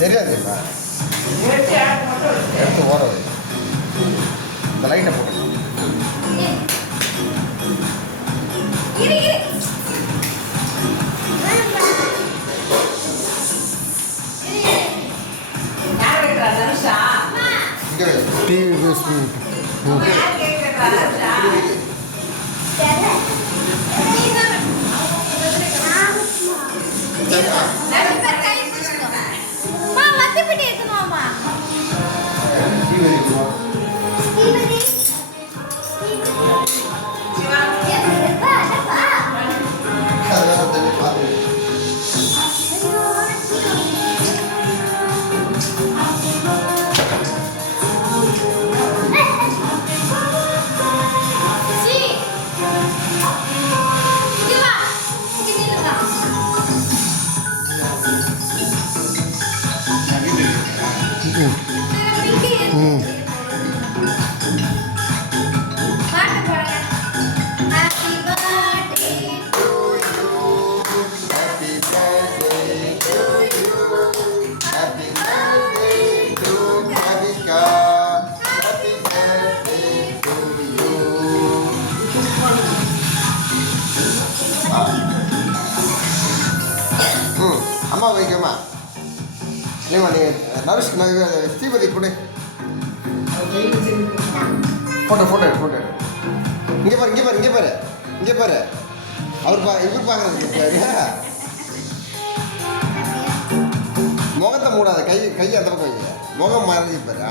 தெரியாதுப்பா எடுத்து ஓடுறது இந்த லைட்டை போட்டு அம்மா வைக்கம்மா இல்லைம்மா நீ நரேஷ் ஸ்ரீபதி கொடு ஃபோட்டோ எடு இங்கே பாரு அவர் இவர் பார்க்குறது முகத்தை மூடாத கை அந்த பக்கம் வைங்க முகம் மாறி பாரு